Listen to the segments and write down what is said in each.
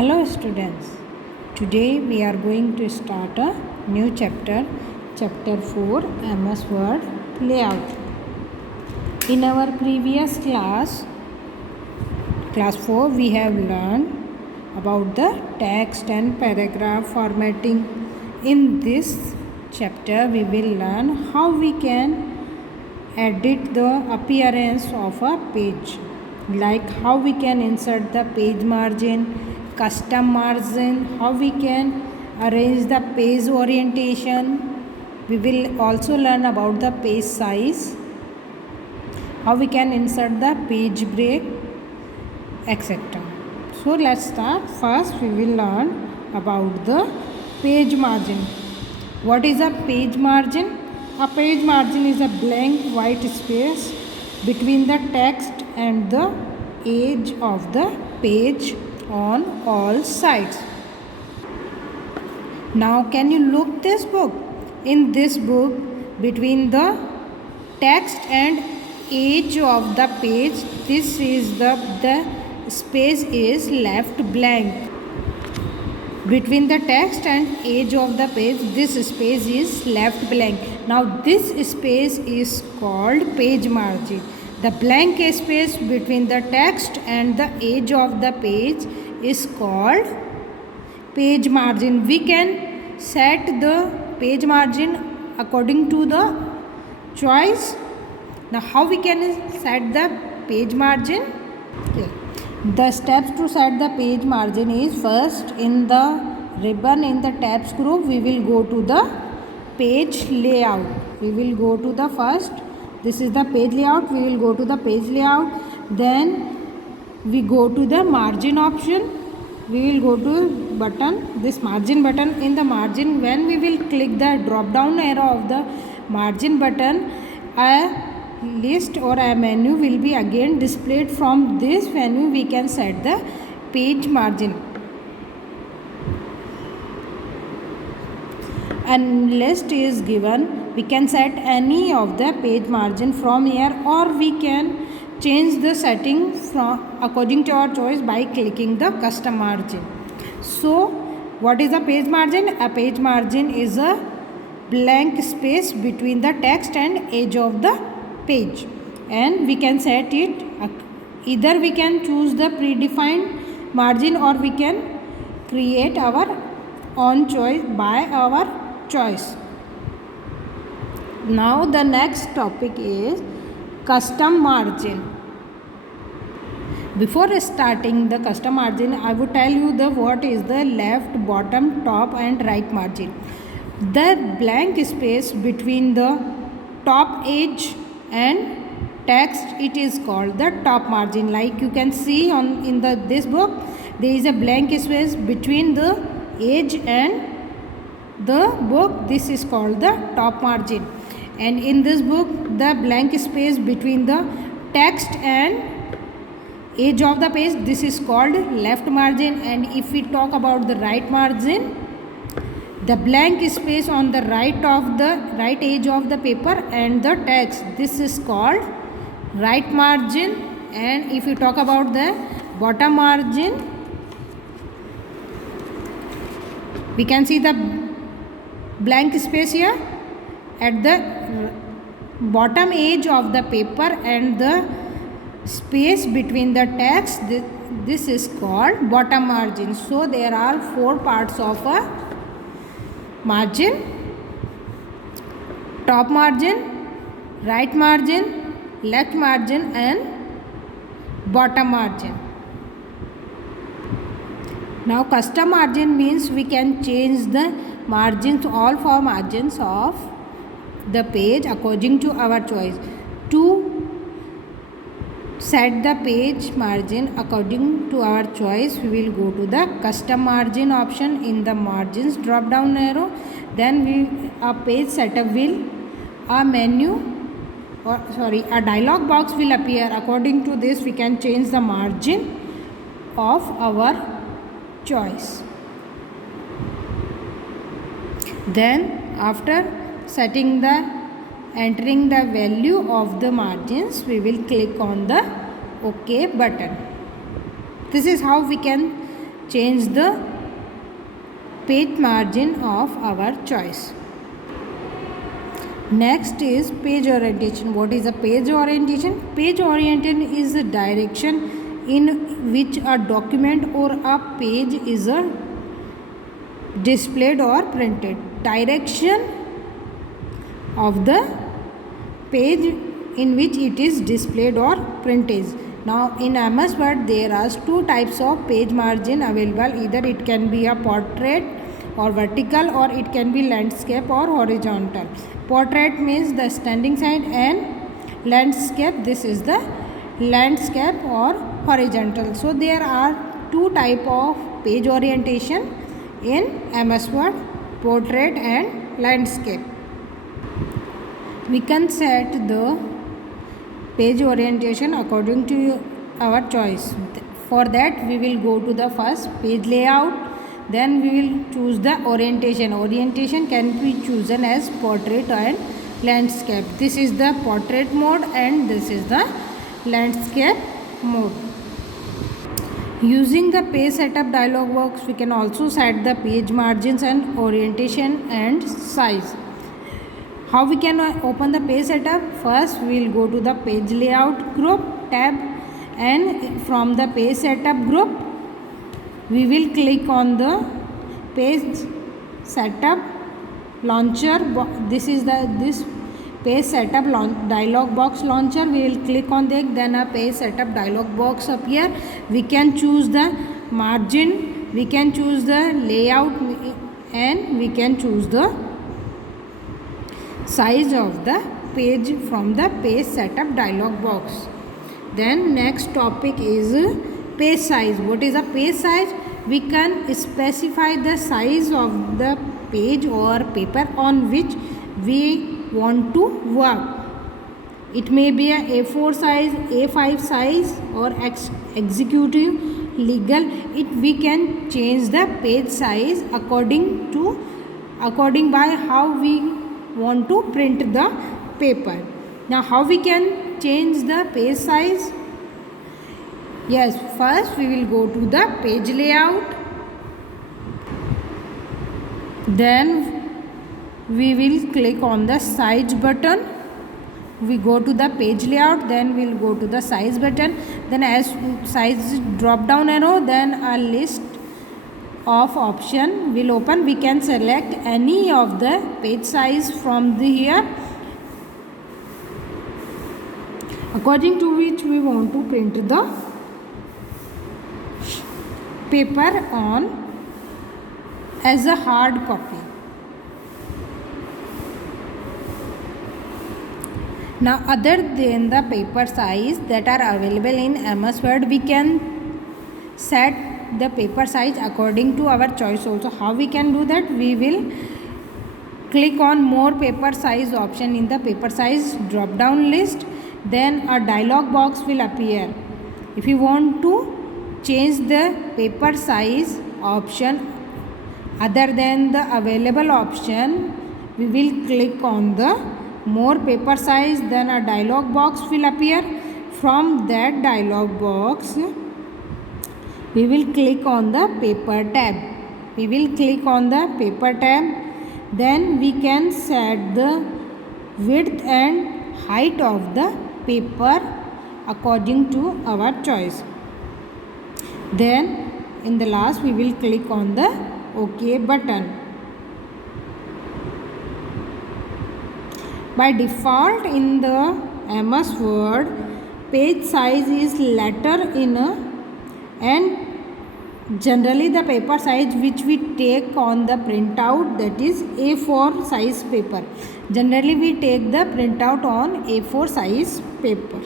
Hello students. Today we are going to start a new chapter, chapter 4 MS Word layout. In our previous class 4 we have learned about the text and paragraph formatting. In this chapter we will learn how we can edit the appearance of a page, like how we can insert the page margin, custom margin, how we can arrange the page orientation. We will also learn about the page size, how we can insert the page break, etc. So let's start. First we will learn about the page margin. What is a page margin? A page margin is a blank white space between the text and the edge of the page on all sides. Now can you look this book? In this book, between the text and edge of the page, this is the space is left blank. Between the text and edge of the page, this space is left blank. Now this space is called page margin. The blank space between the text and the edge of the page is called page margin. We can set the page margin according to the choice. Now how we can set the page margin? Okay. The steps to set the page margin is, first, in the ribbon in the tabs group we will go to the page layout. We will go to the first, this is the page layout, we will go to the page layout. Then we go to the margin option. We will go to button, this margin button. In the margin, when we will click the drop down arrow of the margin button, a list or a menu will be again displayed. From this menu we can set the page margin. A list is given, we can set any of the page margin from here, or we can change the setting from according to our choice by clicking the custom margin. So what is a page margin? A page margin is a blank space between the text and edge of the page, and we can set it, either we can choose the predefined margin or we can create our own choice by our choice. Now the next topic is custom margin. Before starting the custom margin, I would tell you the what is the left, bottom, top and right margin. The blank space between the top edge and text, it is called the top margin. Like you can see on in this book, there is a blank space between the edge and the book. This is called the top margin. And in this book, the blank space between the text and edge of the page, this is called left margin. And if we talk about the right margin, the blank space on the right edge of the paper and the text, this is called right margin. And if you talk about the bottom margin, we can see the blank space here at the bottom edge of the paper and the space between the text, this is called bottom margin. So there are 4 parts of a margin: top margin, right margin, left margin and bottom margin. Now custom margin means we can change the margins, all 4 margins of the page according to our choice. To set the page margin according to our choice, we will go to the custom margin option in the margins drop down arrow. Then a page setup will, a dialog box will appear. According to this we can change the margin of our choice. Then after entering the value of the margins, we will click on the OK button. This is how we can change the page margin of our choice. Next is page orientation. What is a page orientation? Page orientation is a direction in which a document or a page is displayed or printed. Direction of the page in which it is displayed or printed. Now in MS Word there are two types of page margin available. Either it can be a portrait or vertical, or it can be landscape or horizontal. Portrait means the standing side, and landscape, this is the landscape or horizontal. So there are two type of page orientation in MS Word, portrait and landscape. We can set the page orientation according to our choice. For that we will go to the first page layout. Then we will choose the orientation. Orientation can be chosen as portrait and landscape. This is the portrait mode and this is the landscape mode. Using the page setup dialog box, we can also set the page margins and orientation and size. How we can open the page setup? First we will go to the page layout group tab, and from the page setup group we will click on the page setup launcher. This is this page setup dialog box launcher. We will click on that, then a page setup dialog box appear. We can choose the margin, we can choose the layout, and we can choose the size of the page from the page setup dialog box. Then next topic is page size. What is a page size? We can specify the size of the page or paper on which we want to work. It may be a A4 size, A5 size, or executive, legal. We can change the page size according by how we want to print the paper. Now how we can change the page size? Yes, first we will go to the page layout. Then we will click on the size button. We go to the page layout, then we will go to the size button. Then as size drop down arrow, then a list of option will open. We can select any of the page size from here, according to which we want to print the paper on as a hard copy. Now other than the paper size that are available in MS Word, we can set the paper size according to our choice also. How we can do that? We will click on more paper size option in the paper size drop down list. Then a dialog box will appear. If you want to change the paper size option other than the available option, we will click on the more paper size. Then a dialog box will appear. From that dialog box we will click on the paper tab. We will click on the paper tab. Then we can set the width and height of the paper according to our choice. Then in the last we will click on the OK button. By default in the MS Word, page size is letter in and generally the paper size which we take on the printout, that is A4 size paper. Generally we take the printout on A4 size paper.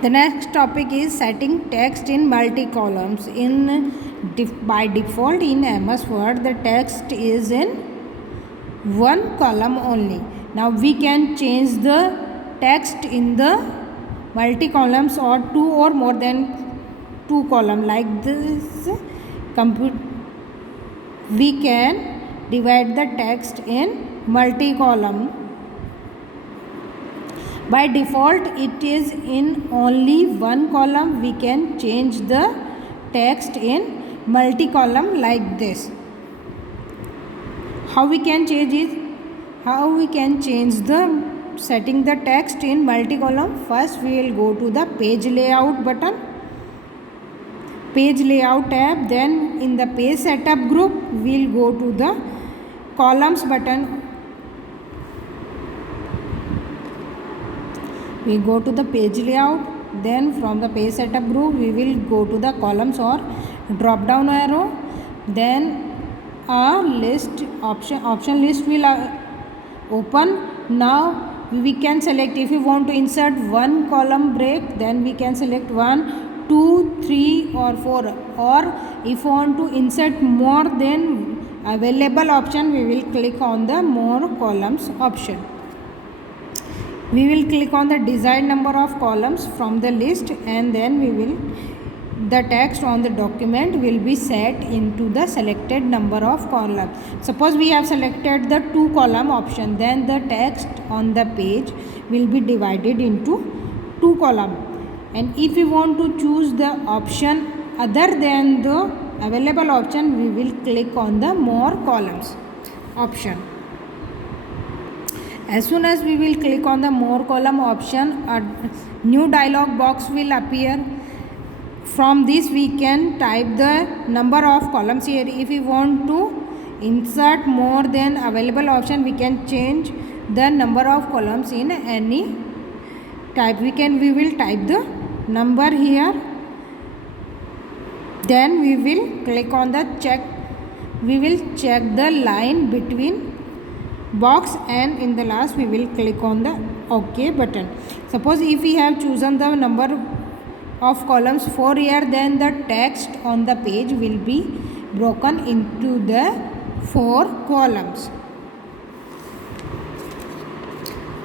The next topic is setting text in multi-columns. By default in MS Word, the text is in one column only. Now we can change the text in the multi-columns or two or more than two columns. Like this, we can divide the text in multi-column. By default it is in only one column. We can change the text in multi-column like this. How we can change it? How we can change the setting the text in multi-column? First we will go to the page layout button, page layout tab. Then in the page setup group we'll go to the columns button. We go to the page layout, then from the page setup group we will go to the columns or drop down arrow. Then a list option list will open. Now we can select, if you want to insert one column break, then we can select 1, 2, 3 or 4, or if you want to insert more than available option, we will click on the more columns option. We will click on the desired number of columns from the list, and then the text on the document will be set into the selected number of columns. Suppose we have selected the 2 column option, then the text on the page will be divided into 2 columns. And if we want to choose the option other than the available option, we will click on the more columns option. As soon as we will click on the more column option, a new dialog box will appear. From this we can type the number of columns here. If we want to insert more than available option, we can change the number of columns in any type. We will type the number here. Then we will click on the check. We will check the line between box, and in the last we will click on the OK button. Suppose if we have chosen the number of columns 4 here, then the text on the page will be broken into the 4 columns.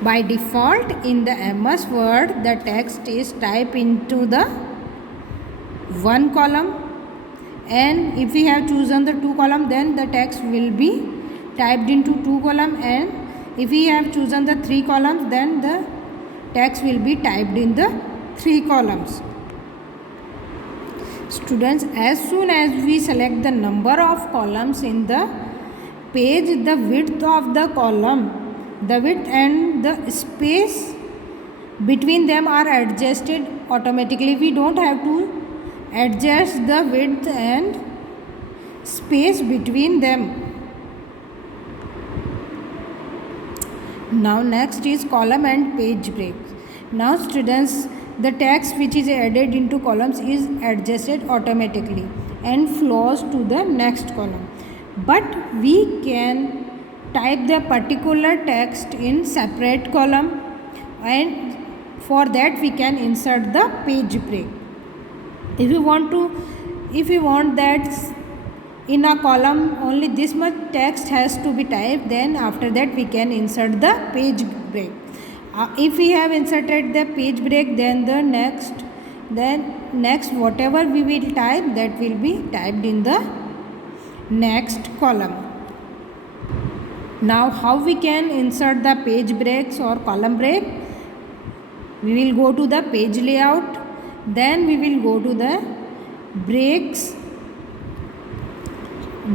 By default in the MS Word, the text is typed into the 1 column, and if we have chosen the 2 column, then the text will be typed into 2 columns, and if we have chosen the 3 columns, then the text will be typed in the 3 columns. Students, as soon as we select the number of columns in the page, the width of the column, the width and the space between them are adjusted automatically. We don't have to adjust the width and space between them. Now next is column and page breaks. Now students, the text which is added into columns is adjusted automatically and flows to the next column. But we can type the particular text in separate column, and for that we can insert the page break. If you want that in a column only this much text has to be typed, then after that we can insert the page break. If we have inserted the page break, then next whatever we will type, that will be typed in the next column. Now how we can insert the page breaks or column break? We will go to the page layout, then we will go to the breaks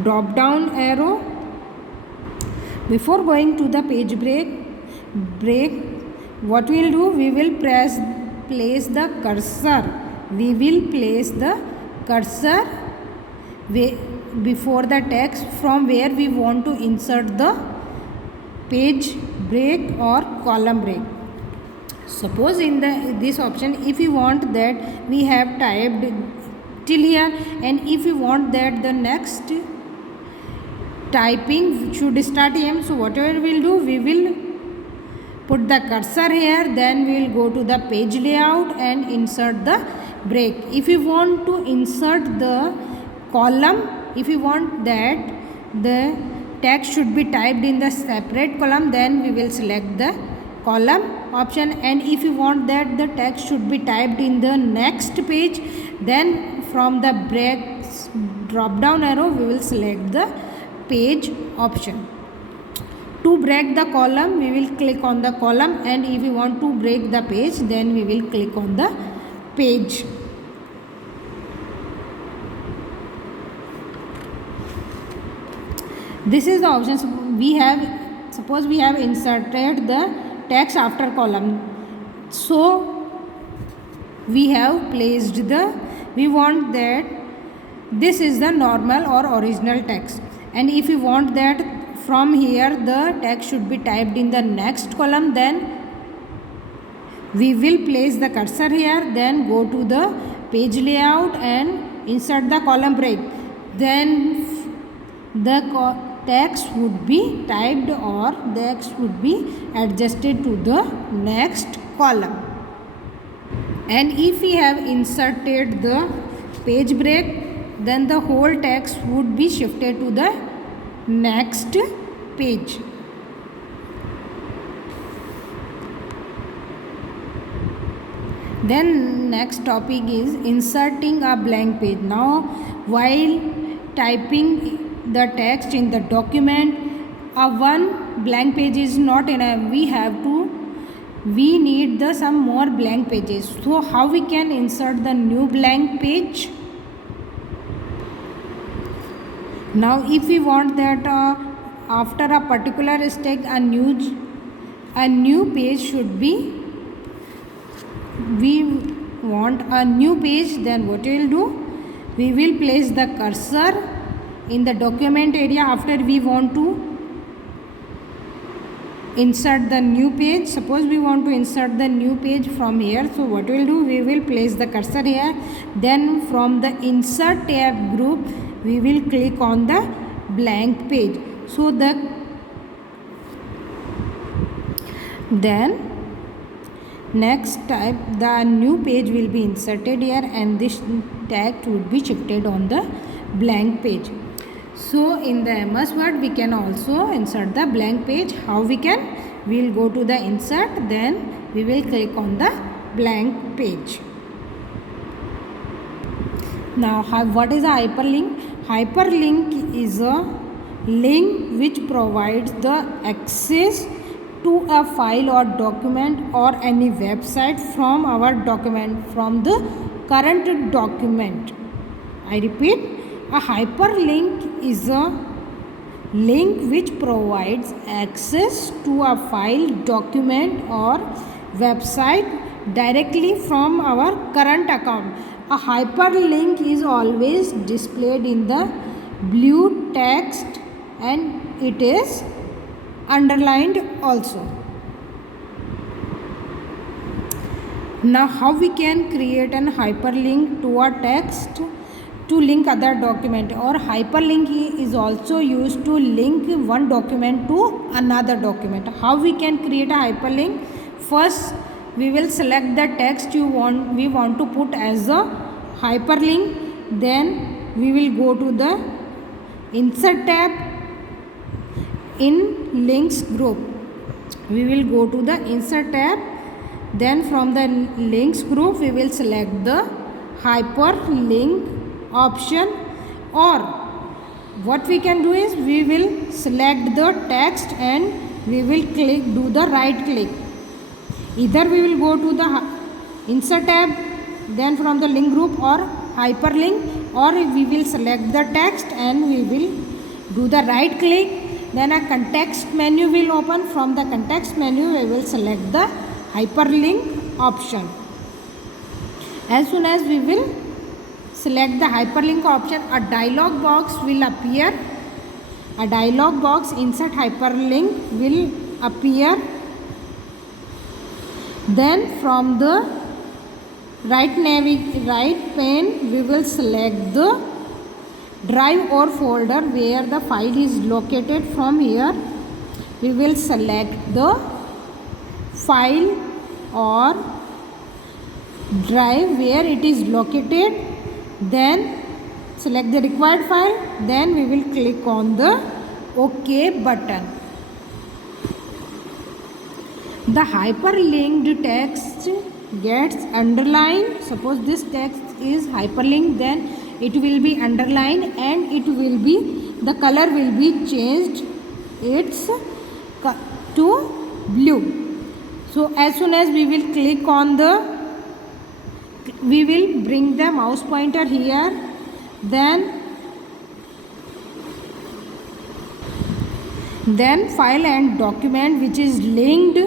drop down arrow. Before going to the page break, what we will do, we will place the cursor. We will place the cursor before the text from where we want to insert the page break or column break. Suppose in this option, if you want that we have typed till here, and if you want that the next typing should start here, so whatever we will do, we will put the cursor here, then we will go to the page layout and insert the break. If you want to insert the column, if you want that the text should be typed in the separate column, then we will select the column option, and if you want that the text should be typed in the next page, then from the breaks drop down arrow we will select the page option. To break the column, we will click on the column, and if we want to break the page, then we will click on the page. This is the options we have. Suppose we have inserted the text after column, so we have placed we want that this is the normal or original text, and if we want that from here the text should be typed in the next column, then we will place the cursor here, then go to the page layout and insert the column break. Then the text would be typed or text would be adjusted to the next column. And if we have inserted the page break, then the whole text would be shifted to the next page. Then next topic is inserting a blank page. Now while typing the text in the document, one blank page is not enough. We need some more blank pages. So how we can insert the new blank page? Now if we want that after a particular step a new page should be, we want a new page, then what we will do? We will place the cursor in the document area after we want to insert the new page. Suppose we want to insert the new page from here, so what we will do? We will place the cursor here, then from the insert tab group we will click on the blank page. So then next type the new page will be inserted here, and this text would be shifted on the blank page. So in the MS Word we can also insert the blank page. How we can? We will go to the insert, then we will click on the blank page. Now what is a hyperlink? Hyperlink is a link which provides the access to a file or document or any website from our document, from the current document. I repeat, a hyperlink is a link which provides access to a file, document or website directly from our current account. A hyperlink is always displayed in the blue text and it is underlined also. Now how we can create an hyperlink to a text to link other document, or hyperlink is also used to link one document to another document. How we can create a hyperlink? First we will select the text we want to put as a hyperlink, then we will go to the insert tab. In links group we will go to the insert tab, then from the links group we will select the hyperlink option, or what we can do is we will select the text and we will do the right click. Either we will go to the insert tab, then from the link group or hyperlink, or we will select the text and we will do the right click. Then a context menu will open. From the context menu we will select the hyperlink option. As soon as we will select the hyperlink option, a dialog box will appear. A dialog box insert hyperlink will appear. Then from the right pane we will select the drive or folder where the file is located. From here we will select the file or drive where it is located, then select the required file, then we will click on the OK button. The hyperlinked text gets underlined. Suppose this text is hyperlinked, then it will be underlined and it will be, the color will be changed. Its to blue. So as soon as we will click on we will bring the mouse pointer here, then file and document which is linked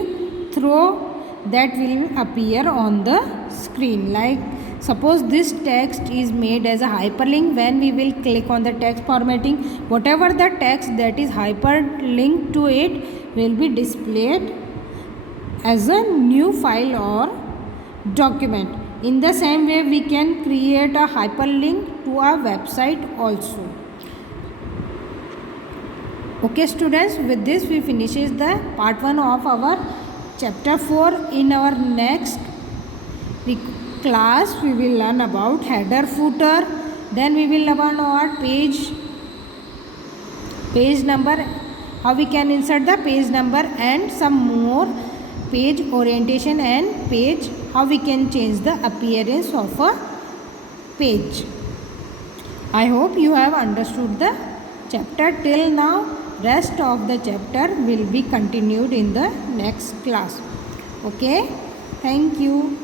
through that will appear on the screen. Like suppose this text is made as a hyperlink. When we will click on the text formatting, whatever the text that is hyperlinked to it will be displayed as a new file or document. In the same way, we can create a hyperlink to a website also. Okay students, with this we finishes the part 1 of our chapter 4. In our next class we will learn about header, footer, then we will learn about page number, how we can insert the page number, and some more page orientation and page, how we can change the appearance of a page. I hope you have understood the chapter till now. Rest of the chapter will be continued in the next class. Okay, thank you.